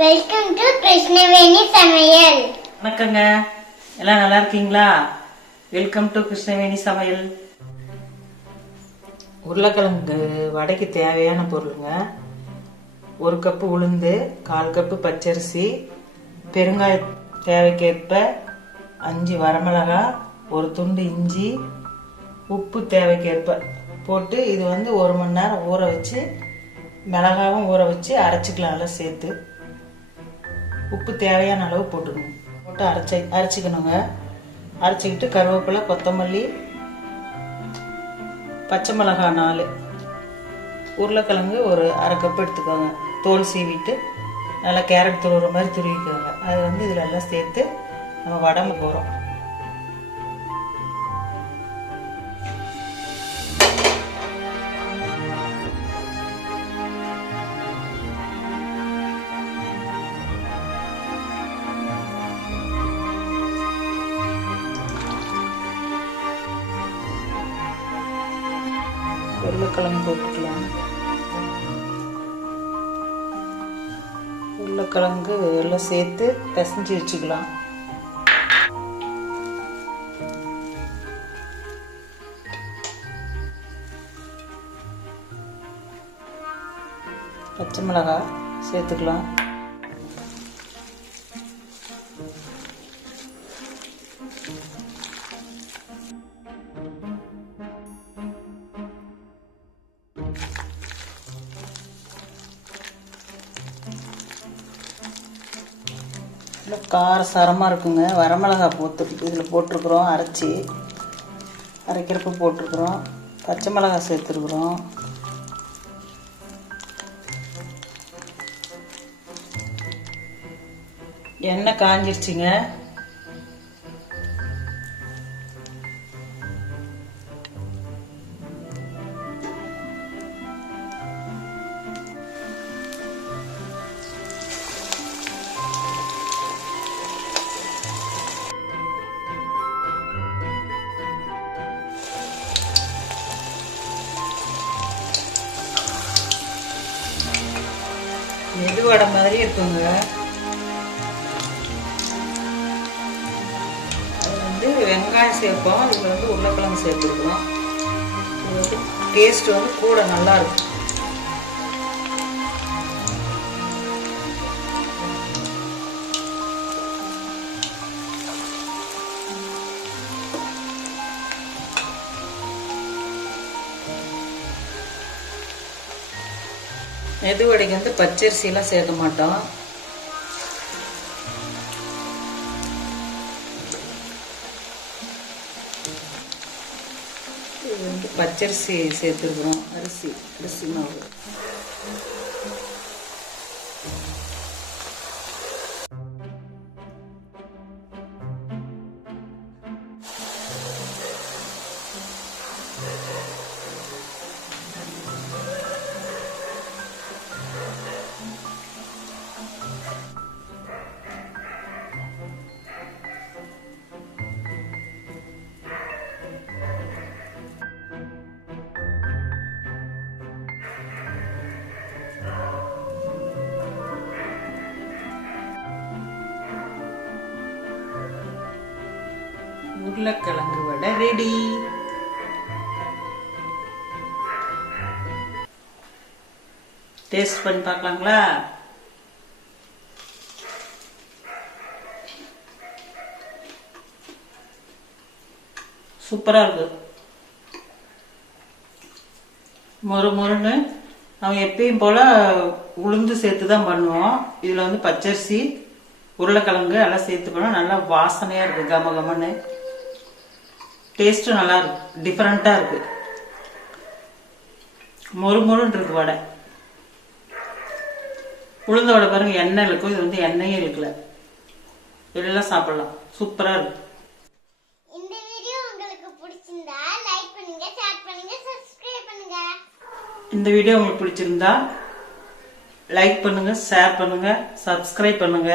Welcome to Krishnaveni சமையல். வணக்கங்க, எல்லாம் நல்லா இருக்கீங்களா? வெல்கம் டு கிருஷ்ணவேணி சமையல். உருளைக்கிழங்கு வடைக்கு தேவையான பொருளுங்க: 1 கப்பு உளுந்து, 1/4 கப்பு பச்சரிசி, பெருங்காய தேவைக்கேற்ப, 5 வரமிளகாய், 1 துண்டு இஞ்சி, உப்பு தேவைக்கேற்ப போட்டு இது 1 மணி நேரம் ஊற வச்சு, மிளகாவும் ஊற வச்சு அரைச்சிக்கலாம். நல்லா சேர்த்து உப்பு தேவையான அளவு போட்டுக்கணும். போட்டு அரைச்சிக்கணுங்க. அரைச்சிக்கிட்டு கருவேப்பிலை, கொத்தமல்லி, பச்சை மிளகாய் 4, உருளைக்கிழங்கு ஒரு 1/2 கப் எடுத்துக்கோங்க. தோல் சீவிட்டு நல்லா கேரட் துருவுற மாதிரி துருவிக்கோங்க. அது இதில் எல்லாம் சேர்த்து நம்ம வடை போகிறோம். உருளைக்கிழங்கு போட்டுக்கலாம். உருளைக்கிழங்கு எல்லாம் சேர்த்து பிசைஞ்சு வச்சுக்கலாம். பச்சை மிளகாய் சேர்த்துக்கலாம். காரசாரமாக இருக்குங்க. வரமிளகாய் இதில் போட்டிருக்குறோம். அரைக்கிறப்ப போட்டிருக்குறோம். பச்சை மிளகாய் சேர்த்துருக்குறோம். எண்ணெய் காஞ்சிருச்சுங்க. மெதுவடை மாதிரி இருக்குங்க. அது வெங்காயம் சேர்ப்போம். இதில் உருளைக்கிழங்கு சேர்த்துருக்கோம். இது டேஸ்ட் கூட நல்லா இருக்கும். மெதுவடைக்கு பச்சரிசியெல்லாம் சேர்க்க மாட்டோம். இது பச்சரிசி சேர்த்துருக்குறோம். அரிசி மாவு. உருளைக்கிழங்கு வடை ரெடி. டேஸ்ட் பண்ணி பார்க்கலாங்களா? சூப்பரா இருக்கு. மொறுன்னு. நம்ம எப்பயும் போல உளுந்து சேர்த்து தான் பண்ணுவோம். இதுல பச்சரிசி, உருளைக்கிழங்கு எல்லாம் சேர்த்து பண்ணோம். நல்லா வாசனையா இருக்கு. கமகமன்னு டேஸ்ட்டும் நல்லா இருக்கு. டிஃபரெண்டா இருக்கு. மொறுன்னு இருக்கு வடை. உளுந்த வடை பாருங்க, எண்ணெய் இருக்கும். இது எண்ணெயே இருக்குல்ல. இதெல்லாம் சாப்பிடலாம். சூப்பரா இருக்கு. இந்த வீடியோ உங்களுக்கு பிடிச்சிருந்தா லைக் பண்ணுங்க, ஷேர் பண்ணுங்க, சப்ஸ்கிரைப் பண்ணுங்க. இந்த வீடியோ உங்களுக்கு பிடிச்சிருந்தா லைக் பண்ணுங்க, ஷேர் பண்ணுங்க, சப்ஸ்கிரைப் பண்ணுங்க.